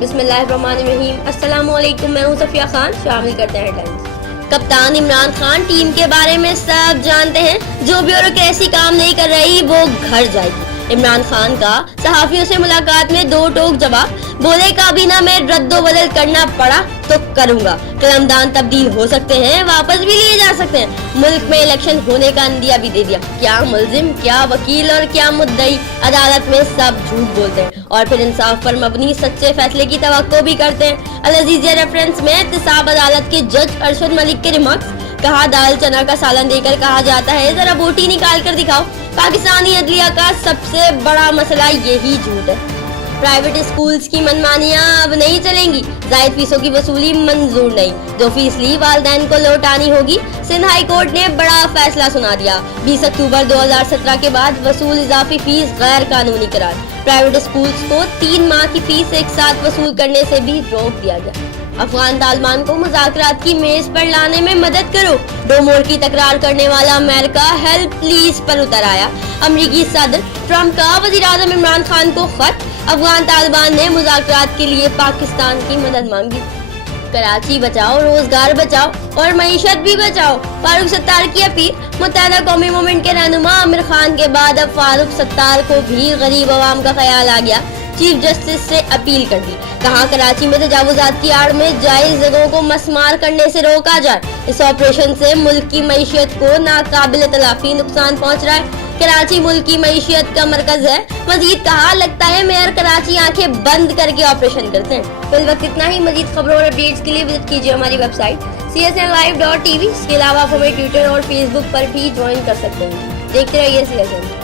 बिस्मिल्लाहिर्रहमानिर्रहीम। अस्सलाम वालेकुम, मैं हूं सफिया खान। शामिल करते हैं हेडलाइंस। कप्तान इमरान खान टीम के बारे में सब जानते हैं। जो ब्यूरोक्रेसी काम नहीं कर रही वो घर जाएगी। इमरान खान का सहाफियों से मुलाकात में दो टोक जवाब। बोले काबीना में रद्दो बदल करना पड़ा तो करूंगा। कलमदान तब्दील हो सकते हैं, वापस भी लिए जा सकते हैं। मुल्क में इलेक्शन होने का अंदिया भी दे दिया। क्या मुल्जिम, क्या वकील और क्या मुद्दई, अदालत में सब झूठ बोलते हैं और फिर इंसाफ पर मबनी सच्चे फैसले की तवक्को भी करते हैं। अल अजीजिया रेफरेंस में एहतसाब अदालत के जज अरशद मलिक के रिमार्क्स। कहा दाल चना का सालन देकर कहा जाता है जरा बोटी निकाल कर दिखाओ। पाकिस्तानी अदलिया का सबसे बड़ा मसला यही झूठ है। प्राइवेट स्कूल्स की मनमानियां अब नहीं चलेंगी। जायद फीसों की वसूली मंजूर नहीं। जो फीस ली वालिदैन को लौटानी होगी। सिंध हाई कोर्ट ने बड़ा फैसला सुना दिया। 20 अक्टूबर 2017 के बाद वसूल इजाफी फीस गैर कानूनी करार। प्राइवेट स्कूल्स को 3 माह की फीस एक साथ वसूल करने से भी रोक दिया गया। अफगान तालिबान को मुज़ाकरात की मेज पर लाने में मदद करो। दो मोड़ की तकरार करने वाला अमेरिका हेल्प प्लीज पर उतर आया। अमरीकी सदर ट्रंप का वज़ीर-ए-आज़म इमरान खान को खत। अफगान तालिबान ने मुज़ाकरात के लिए पाकिस्तान की मदद मांगी। कराची बचाओ, रोजगार बचाओ और मईशत भी बचाओ। फारूक सत्तार की अपील। मुत्तहदा कौमी मूवमेंट के रहनुमा आमिर खान के बाद अब फारूक सत्तार को भी गरीब अवाम का ख्याल आ गया। चीफ जस्टिस से अपील कर दी। कहा कराची में तजावुजात की आड़ में जायज जगहों को मसमार करने से रोका जाए। इस ऑपरेशन से मुल्क की मईशत को नाकाबिल तलाफी नुकसान पहुंच रहा है। कराची मुल्क की मईशत का मरकज है। मजीद कहा लगता है मेयर कराची आंखें बंद करके ऑपरेशन करते हैं। तो इस वक्त इतना ही। मजीद खबरों और अपडेट्स के लिए विजिट कीजिए हमारी वेबसाइट csnlive.tv। इसके अलावा आप हमें ट्विटर और फेसबुक पर भी ज्वाइन कर सकते हैं। देखते रहिए CSN।